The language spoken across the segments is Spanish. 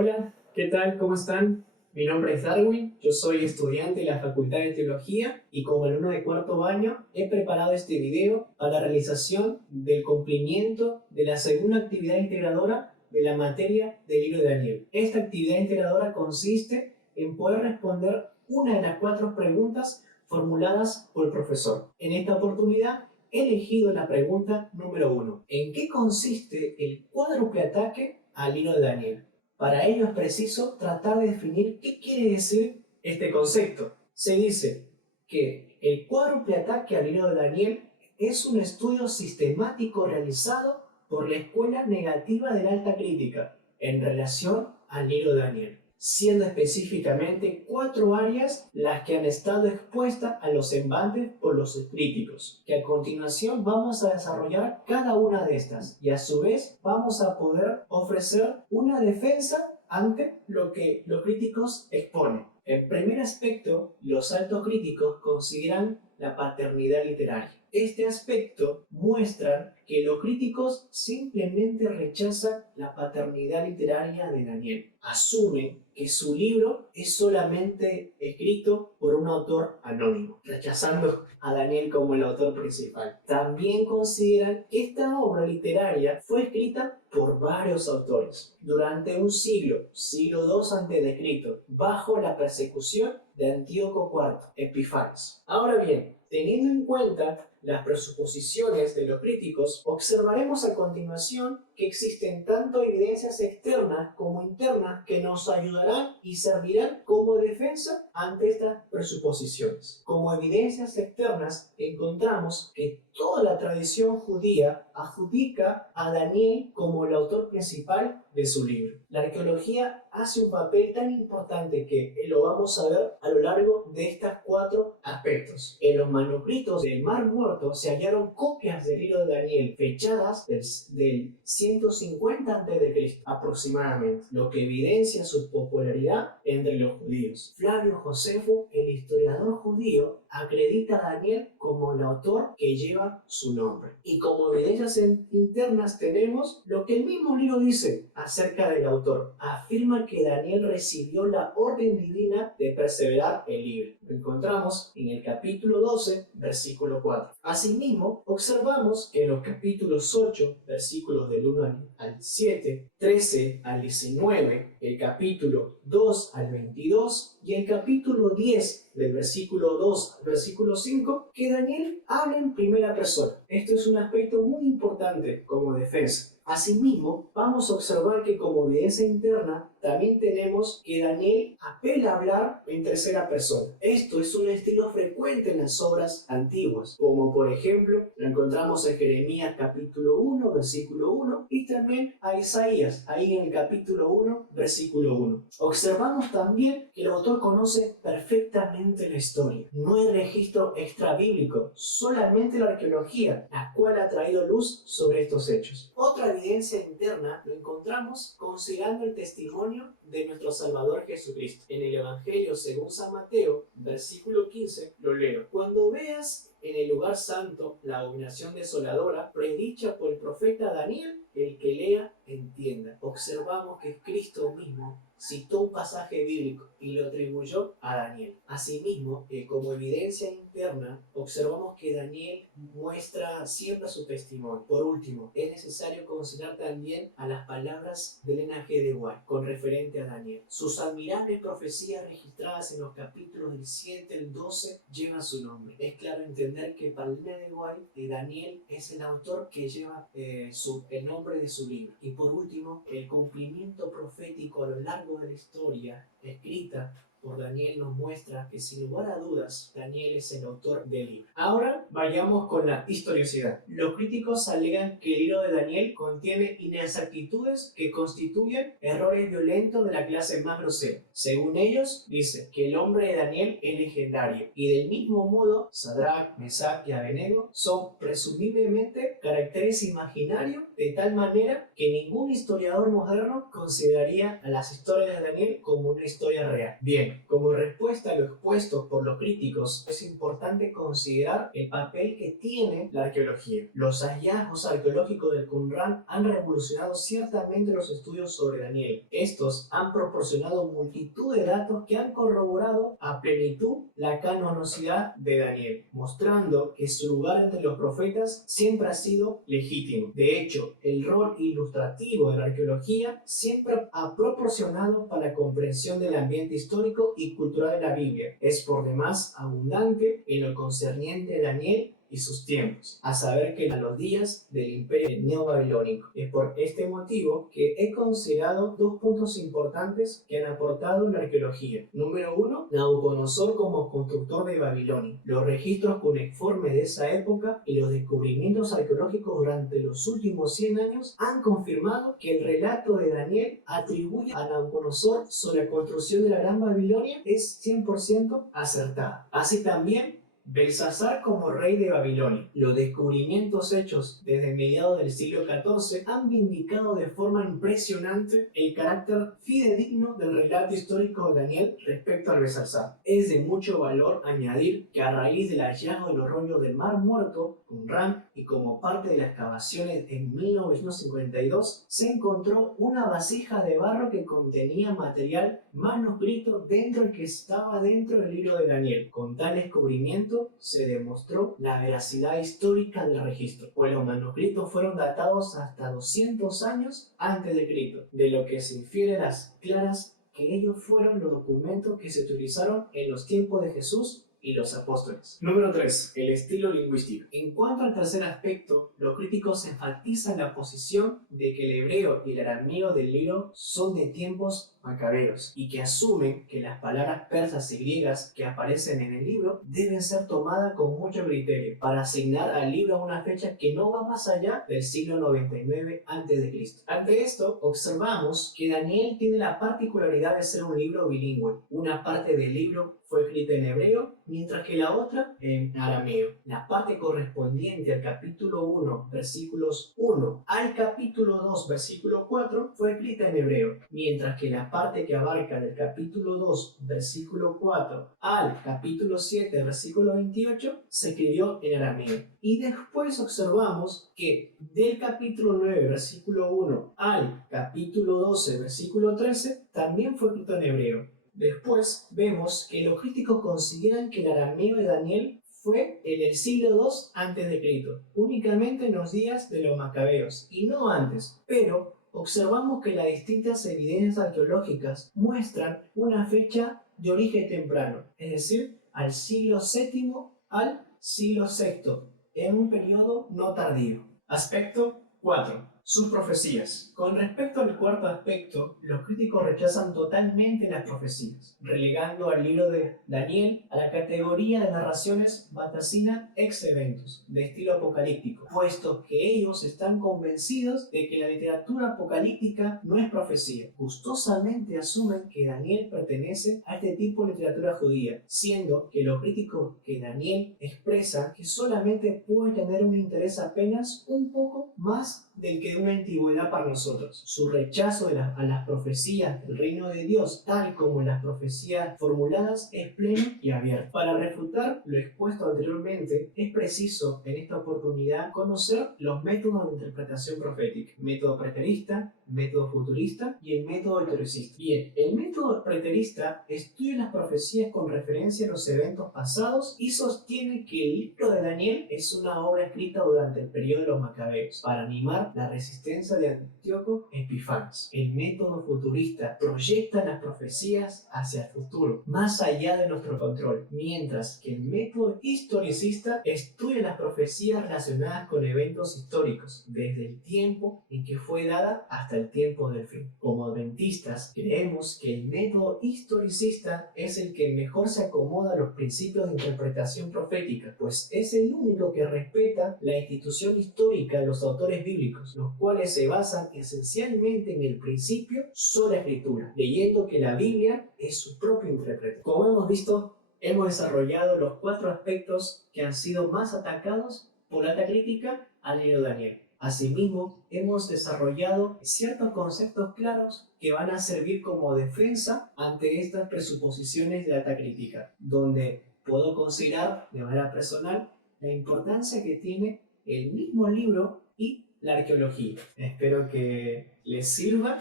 Hola, ¿qué tal? ¿Cómo están? Mi nombre es Darwin, yo soy estudiante de la Facultad de Teología y como alumno de cuarto año he preparado este video para la realización del cumplimiento de la segunda actividad integradora de la materia del libro de Daniel. Esta actividad integradora consiste en poder responder una de las 4 preguntas formuladas por el profesor. En esta oportunidad he elegido la pregunta número 1. ¿En qué consiste el cuádruple ataque al libro de Daniel? Para ello es preciso tratar de definir qué quiere decir este concepto. Se dice que el cuádruple ataque al libro de Daniel es un estudio sistemático realizado por la Escuela Negativa de la Alta Crítica en relación al libro de Daniel, siendo específicamente 4 áreas las que han estado expuestas a los embates por los críticos, que a continuación vamos a desarrollar cada una de estas y a su vez vamos a poder ofrecer una defensa ante lo que los críticos exponen. En primer aspecto, los altos críticos consideran la paternidad literaria. Este aspecto muestra que los críticos simplemente rechazan la paternidad literaria de Daniel. Asumen que su libro es solamente escrito por un autor anónimo, rechazando a Daniel como el autor principal. También consideran que esta obra literaria fue escrita por varios autores durante un siglo II a.C., bajo la persecución de Antíoco IV Epifanes. Ahora bien, teniendo en cuenta las presuposiciones de los críticos, observaremos a continuación que existen tanto evidencias externas como internas que nos ayudarán y servirán como defensa ante estas presuposiciones. Como evidencias externas encontramos que toda la tradición judía adjudica a Daniel como el autor principal de su libro. La arqueología hace un papel tan importante que lo vamos a ver a lo largo de estos 4 aspectos. En los manuscritos del Mar Muerto se hallaron copias del libro de Daniel fechadas del 150 a.C. aproximadamente, lo que evidencia su popularidad entre los judíos. Flavio Josefo, el historiador judío, acredita a Daniel como el autor que lleva su nombre. Y como evidencias internas tenemos lo que el mismo libro dice acerca del autor. Afirma que Daniel recibió la orden divina de perseverar el libro. Lo encontramos en el capítulo 12, versículo 4. Asimismo, observamos que en los capítulos 8, versículos del 1 al 7, 13 al 19, el capítulo 2 al 22 y el capítulo 10 del versículo 2 al versículo 5, que Daniel habla en primera persona. Esto es un aspecto muy importante como defensa. Asimismo, vamos a observar que como evidencia interna también tenemos que Daniel apela a hablar en tercera persona. Esto es un estilo frecuente en las obras antiguas, como por ejemplo lo encontramos en Jeremías capítulo 1, versículo 1 y también a Isaías, ahí en el capítulo 1, versículo 1. Observamos también que el autor conoce perfectamente la historia. No hay registro extrabíblico, solamente la arqueología, la cual ha traído luz sobre estos hechos. Otra evidencia interna lo encontramos considerando el testimonio de nuestro Salvador Jesucristo. En el Evangelio según San Mateo, versículo 15, lo leo. Cuando veas en el lugar santo la abominación desoladora predicha por el profeta Daniel, el que lea entienda. Observamos que Cristo mismo citó un pasaje bíblico y lo atribuyó a Daniel. Asimismo, como evidencia interna, observamos que Daniel muestra siempre su testimonio. Por último, es necesario considerar también a las palabras de Elena G. de White con referente a Daniel. Sus admirables profecías registradas en los capítulos del 7 al 12 llevan su nombre. Es claro entender que para Elena de White, Daniel es el autor que lleva el nombre de su libro. Y por último, el cumplimiento profético a lo largo de la historia escrita por Daniel nos muestra que sin lugar a dudas Daniel es el autor del libro. Ahora vayamos con la historiosidad. Los críticos alegan que el libro de Daniel contiene inexactitudes que constituyen errores violentos de la clase más grosera. Según ellos, dice que el nombre de Daniel es legendario y del mismo modo Sadrach, Mesach y Abednego son presumiblemente caracteres imaginarios de tal manera que ningún historiador moderno consideraría a las historias de Daniel como una historia real. Bien, Bien, como respuesta a lo expuesto por los críticos, es importante considerar el papel que tiene la arqueología. Los hallazgos arqueológicos del Qumran han revolucionado ciertamente los estudios sobre Daniel. Estos han proporcionado multitud de datos que han corroborado a plenitud la canonicidad de Daniel, mostrando que su lugar entre los profetas siempre ha sido legítimo. De hecho, el rol ilustrativo de la arqueología siempre ha proporcionado para la comprensión del ambiente histórico y cultural de la Biblia. Es por demás abundante en lo concerniente a Daniel y sus tiempos, a saber que a los días del imperio neobabilónico. Es por este motivo que he considerado dos puntos importantes que han aportado la arqueología. Número 1, Nabucodonosor como constructor de Babilonia. Los registros cuneiformes de esa época y los descubrimientos arqueológicos durante los últimos 100 años han confirmado que el relato de Daniel atribuye a Nabucodonosor sobre la construcción de la Gran Babilonia es 100% acertada. Así también Belsasar como rey de Babilonia. Los descubrimientos hechos desde mediados del siglo XIV han vindicado de forma impresionante el carácter fidedigno del relato histórico de Daniel respecto al Belsasar. Es de mucho valor añadir que a raíz del hallazgo de los rollos del Mar Muerto, Qumran, y como parte de las excavaciones en 1952, se encontró una vasija de barro que contenía material manuscrito dentro del que estaba dentro del libro de Daniel. Con tal descubrimiento se demostró la veracidad histórica del registro, pues los manuscritos fueron datados hasta 200 años antes de Cristo, de lo que se infiere a las claras que ellos fueron los documentos que se utilizaron en los tiempos de Jesús y los apóstoles. Número 3. El estilo lingüístico. En cuanto al tercer aspecto, los críticos enfatizan la posición de que el hebreo y el arameo del libro son de tiempos macabeos y que asumen que las palabras persas y griegas que aparecen en el libro deben ser tomadas con mucho criterio para asignar al libro una fecha que no va más allá del siglo 99 a.C. Ante esto, observamos que Daniel tiene la particularidad de ser un libro bilingüe. Una parte del libro fue escrita en hebreo, mientras que la otra en arameo. La parte correspondiente al capítulo 1, versículos 1 al capítulo 2, versículo 4, fue escrita en hebreo, mientras que la parte que abarca del capítulo 2, versículo 4 al capítulo 7, versículo 28, se escribió en arameo. Y después observamos que del capítulo 9, versículo 1 al capítulo 12, versículo 13, también fue escrito en hebreo. Después vemos que los críticos consideran que el arameo de Daniel fue en el siglo II a.C., únicamente en los días de los macabeos, y no antes. Pero observamos que las distintas evidencias arqueológicas muestran una fecha de origen temprano, es decir, al siglo VII al siglo VI, en un periodo no tardío. Aspecto 4. Sus profecías. Con respecto al cuarto aspecto, los críticos rechazan totalmente las profecías, relegando al libro de Daniel a la categoría de narraciones vaticinas ex eventos, de estilo apocalíptico, puesto que ellos están convencidos de que la literatura apocalíptica no es profecía. Gustosamente asumen que Daniel pertenece a este tipo de literatura judía, siendo que los críticos que Daniel expresa que solamente puede tener un interés apenas un poco más del que de una antigüedad para nosotros. Su rechazo a las profecías del reino de Dios, tal como las profecías formuladas, es pleno y abierto. Para refutar lo expuesto anteriormente, es preciso en esta oportunidad conocer los métodos de interpretación profética: método preterista, método futurista y el método historicista. Bien, el método preterista estudia las profecías con referencia a los eventos pasados y sostiene que el libro de Daniel es una obra escrita durante el periodo de los macabeos para animar la resistencia de Antíoco Epifanes. El método futurista proyecta las profecías hacia el futuro, más allá de nuestro control, mientras que el método historicista estudia las profecías relacionadas con eventos históricos, desde el tiempo en que fue dada hasta el tiempo del fin. Como adventistas, creemos que el método historicista es el que mejor se acomoda a los principios de interpretación profética, pues es el único que respeta la institución histórica de los autores bíblicos, los cuales se basan esencialmente en el principio sola escritura, leyendo que la Biblia es su propio intérprete. Como hemos visto, hemos desarrollado los 4 aspectos que han sido más atacados por la alta crítica al libro de Daniel. Asimismo, hemos desarrollado ciertos conceptos claros que van a servir como defensa ante estas presuposiciones de data crítica, donde puedo considerar de manera personal la importancia que tiene el mismo libro y la arqueología. Espero que les sirva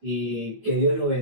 y que Dios lo bendiga.